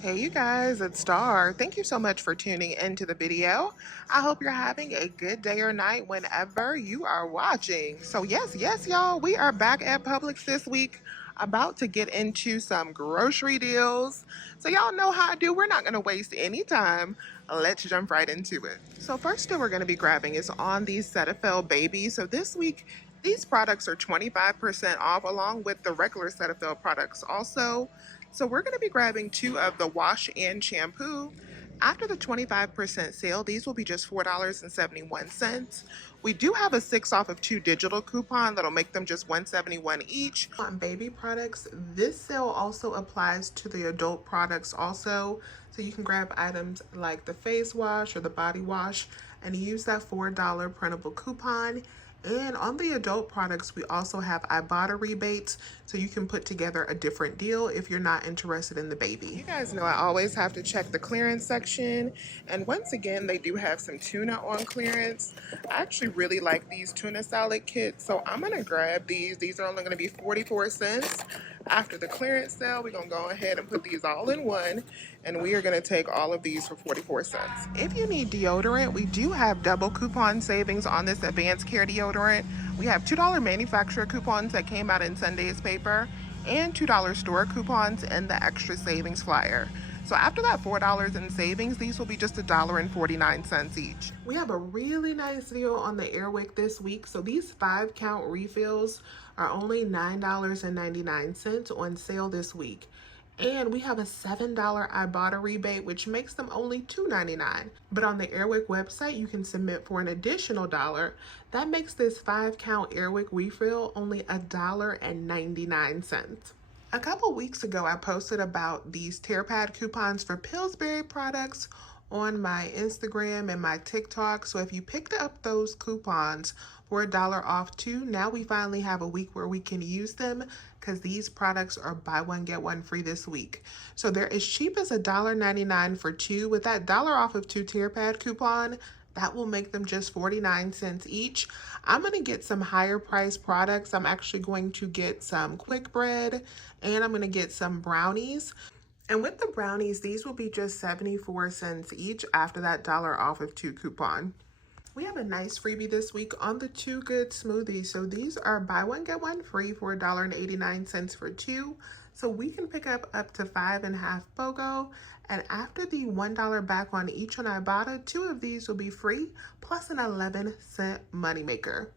Hey you guys, it's Star. Thank you so much for tuning into the video. I hope you're having a good day or night whenever you are watching. So yes, y'all, we are back at Publix this week, about to get into some grocery deals. So y'all know how I do. We're not going to waste any time. Let's jump right into it. So first thing we're going to be grabbing is on the Cetaphil Baby. So this week, these products are 25% off along with the regular Cetaphil products also. So we're going to be grabbing two of the wash and shampoo. After the 25% sale, these will be just $4.71. We do have a 6 off of 2 digital coupon that'll make them just $1.71 each. On baby products, this sale also applies to the adult products also. So you can grab items like the face wash or the body wash and use that $4 printable coupon. And on the adult products, we also have Ibotta rebates, so you can put together a different deal if you're not interested in the baby. You guys know I always have to check the clearance section, and once again, they do have some tuna on clearance. I actually really like these tuna salad kits, so I'm gonna grab these. These are only gonna be 44 cents. After the clearance sale, we're gonna go ahead and put these all in one, and we are gonna take all of these for 44 cents. If you need deodorant, we do have double coupon savings on this advanced care deodorant. We have $2 manufacturer coupons that came out in Sunday's paper and $2 store coupons in the extra savings flyer. So after that $4 in savings, these will be just $1.49 each. We have a really nice deal on the Airwick this week. So these 5-count refills are only $9.99 on sale this week. And we have a $7 Ibotta rebate, which makes them only $2.99. But on the Airwick website, you can submit for an additional $1. That makes this 5-count Airwick refill only $1.99. A couple weeks ago, I posted about these TearPad coupons for Pillsbury products on my Instagram and my TikTok. So if you picked up those coupons for $1 off too, now we finally have a week where we can use them because these products are buy one, get one free this week. So they're as cheap as $1.99 for two. With that $1 off of 2 TearPad coupon, that will make them just 49 cents each. I'm going to get some higher price products. I'm actually going to get some quick bread and I'm going to get some brownies. And with the brownies, these will be just 74 cents each after that $1 off of 2 coupon. We have a nice freebie this week on the Too Good smoothies. So these are buy one, get one free for $1.89 for 2. So we can pick up to 5.5 BOGO. And after the $1 back on each on Ibotta, 2 of these will be free, plus an 11-cent moneymaker.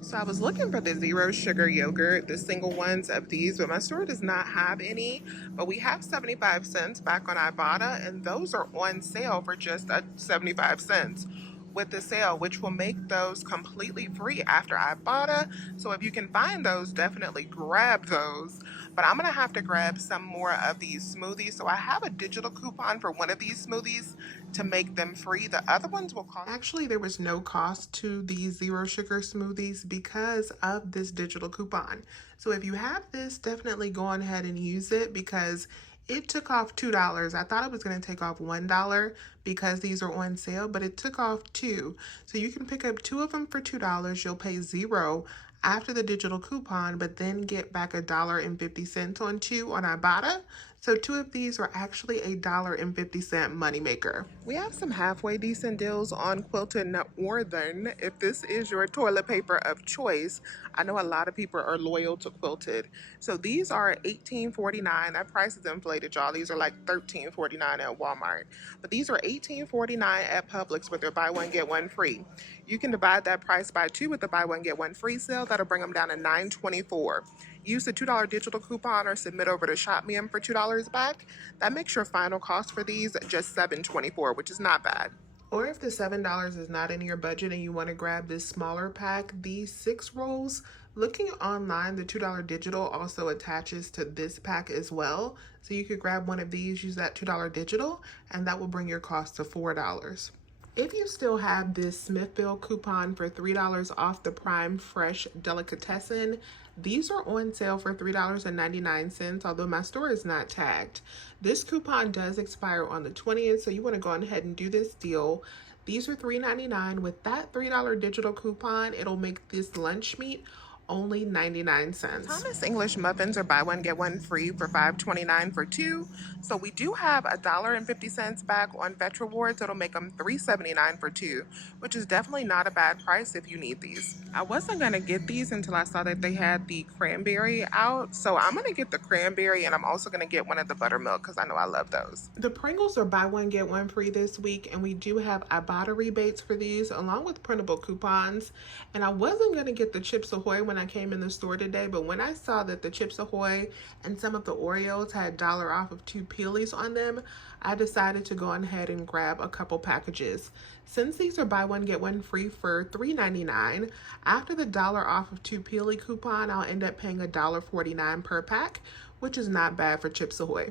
So I was looking for the zero sugar yogurt, the single ones of these, but my store does not have any. But we have 75 cents back on Ibotta, and those are on sale for just 75 cents with the sale, which will make those completely free after Ibotta. So if you can find those, definitely grab those. But I'm gonna have to grab some more of these smoothies. So I have a digital coupon for one of these smoothies to make them free. The other ones will cost. Actually, there was no cost to these zero sugar smoothies because of this digital coupon. So if you have this, definitely go on ahead and use it because it took off $2. I thought it was going to take off $1 because these are on sale, but it took off 2. So you can pick up 2 of them for $2. You'll pay 0 after the digital coupon, but then get back $1.50 on 2 on Ibotta. So 2 of these are actually $1.50 moneymaker. We have some halfway decent deals on Quilted Northern. If this is your toilet paper of choice, I know a lot of people are loyal to Quilted. So these are $18.49. That price is inflated, y'all. These are like $13.49 at Walmart. But these are $18.49 at Publix with their buy one, get one free. You can divide that price by 2 with the buy one, get one free sale. That'll bring them down to $9.24. Use the $2 digital coupon or submit over to ShopMe'em for $2 back. That makes your final cost for these just $7.24, which is not bad. Or if the $7 is not in your budget and you want to grab this smaller pack, these 6 rolls, looking online, the $2 digital also attaches to this pack as well. So you could grab one of these, use that $2 digital, and that will bring your cost to $4. If you still have this Smithville coupon for $3 off the Prime Fresh Delicatessen, these are on sale for $3.99, although my store is not tagged. This coupon does expire on the 20th, so you want to go ahead and do this deal. These are $3.99. With that $3 digital coupon, it'll make this lunch meat only 99 cents. Thomas English muffins are buy one, get one free for $5.29 for two. So we do have $1.50 back on Fetch Rewards. It'll make them $3.79 for two, which is definitely not a bad price if you need these. I wasn't gonna get these until I saw that they had the cranberry out. So I'm gonna get the cranberry, and I'm also gonna get one of the buttermilk because I know I love those. The Pringles are buy one, get one free this week, and we do have Ibotta rebates for these along with printable coupons. And I wasn't gonna get the Chips Ahoy when I came in the store today, but when I saw that the Chips Ahoy and some of the Oreos had $1 off of two peelies on them, I decided to go ahead and grab a couple packages. Since these are buy one, get one free for $3.99, after the $1 off of two peely coupon, I'll end up paying $1.49 per pack, which is not bad for Chips Ahoy.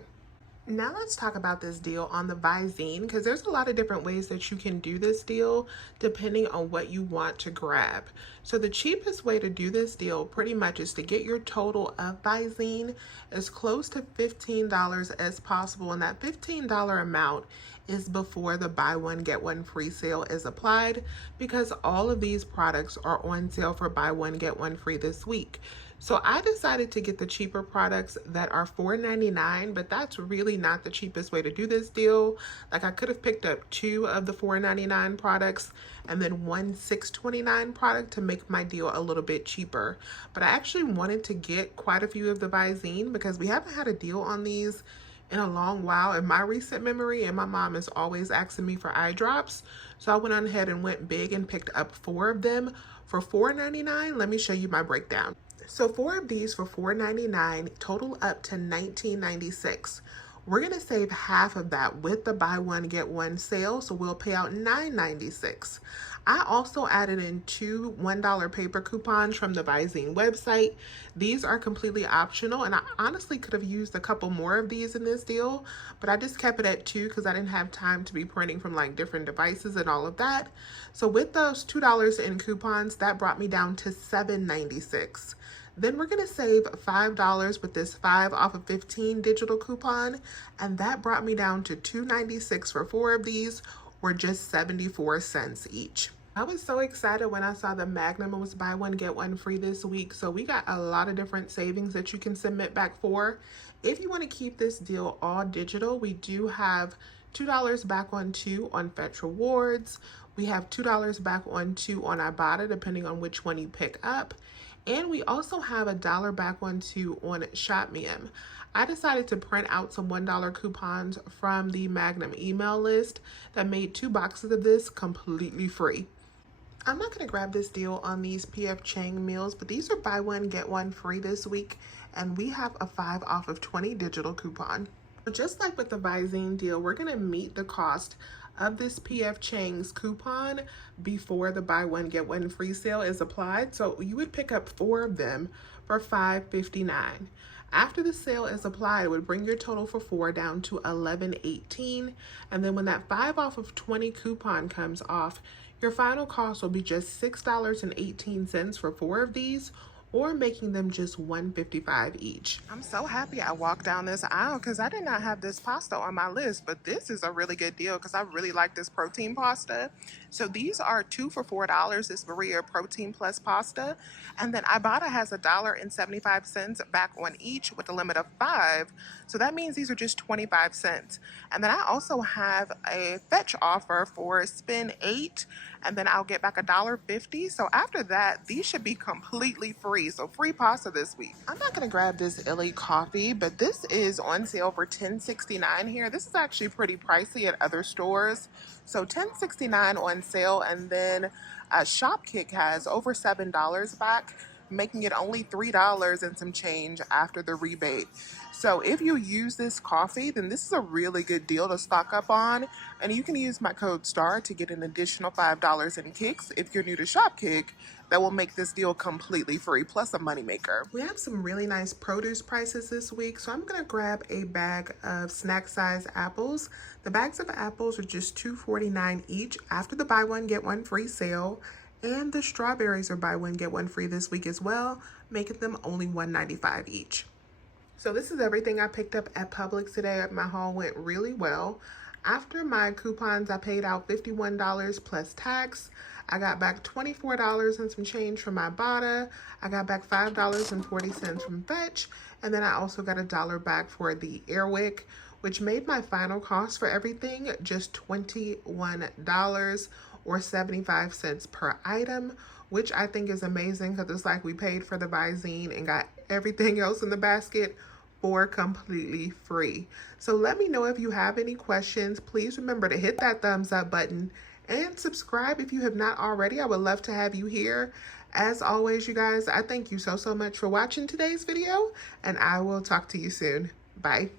Now let's talk about this deal on the Visine, because there's a lot of different ways that you can do this deal depending on what you want to grab. So the cheapest way to do this deal pretty much is to get your total of Visine as close to $15 as possible, and that $15 amount is before the buy one get one free sale is applied, because all of these products are on sale for buy one get one free this week. So I decided to get the cheaper products that are $4.99, but that's really not the cheapest way to do this deal. Like, I could have picked up two of the $4.99 products and then one $6.29 product to make my deal a little bit cheaper. But I actually wanted to get quite a few of the Visine because we haven't had a deal on these in a long while in my recent memory, and my mom is always asking me for eye drops. So I went on ahead and went big and picked up 4 of them for $4.99. Let me show you my breakdown. So 4 of these for $4.99 total up to $19.96. We're gonna save half of that with the buy one get one sale, so we'll pay out $9.96. I also added in 2 $1 paper coupons from the Visine website. These are completely optional, and I honestly could have used a couple more of these in this deal, but I just kept it at 2 because I didn't have time to be printing from like different devices and all of that. So with those $2 in coupons, that brought me down to $7.96. Then we're gonna save $5 with this 5 off of 15 digital coupon, and that brought me down to $2.96 for 4 of these, or just 74 cents each. I was so excited when I saw the Magnum was buy one, get one free this week. So we got a lot of different savings that you can submit back for. If you want to keep this deal all digital, we do have $2 back on 2 on Fetch Rewards. We have $2 back on 2 on Ibotta, depending on which one you pick up. And we also have $1 back on 2 on ShopMe'em. I decided to print out some $1 coupons from the Magnum email list that made 2 boxes of this completely free. I'm not going to grab this deal on these P.F. Chang meals, but these are buy one, get one free this week, and we have a 5 off of 20 digital coupon. Just like with the Visine deal, we're going to meet the cost of this P.F. Chang's coupon before the buy one, get one free sale is applied. So you would pick up 4 of them for $5.59. After the sale is applied, it would bring your total for 4 down to $11.18. And then when that 5 off of 20 coupon comes off, your final cost will be just $6.18 for 4 of these, or making them just $1.55 each. I'm so happy I walked down this aisle because I did not have this pasta on my list, but this is a really good deal because I really like this protein pasta. So these are 2 for $4, this Maria Protein Plus pasta. And then Ibotta has $1.75 back on each with a limit of 5. So that means these are just 25 cents. And then I also have a Fetch offer for spend 8, and then I'll get back $1.50. So after that, these should be completely free. So free pasta this week. I'm not gonna grab this Illy coffee, but this is on sale for $10.69 here. This is actually pretty pricey at other stores. So $10.69 on sale, and then Shopkick has over $7 back, making it only $3 and some change after the rebate. So if you use this coffee, then this is a really good deal to stock up on. And you can use my code STAR to get an additional $5 in kicks. If you're new to Shopkick, that will make this deal completely free, plus a moneymaker. We have some really nice produce prices this week, so I'm gonna grab a bag of snack size apples. The bags of apples are just $2.49 each after the buy one, get one free sale. And the strawberries are buy one, get one free this week as well, making them only $1.95 each. So this is everything I picked up at Publix today. My haul went really well. After my coupons, I paid out $51 plus tax. I got back $24 and some change from Ibotta. I got back $5.40 from Fetch. And then I also got $1 back for the Airwick, which made my final cost for everything just $21 or 75 cents per item, which I think is amazing because it's like we paid for the Visine and got everything else in the basket for completely free. So let me know if you have any questions. Please remember to hit that thumbs up button and subscribe if you have not already. I would love to have you here. As always, you guys, I thank you so much for watching today's video, and I will talk to you soon. Bye.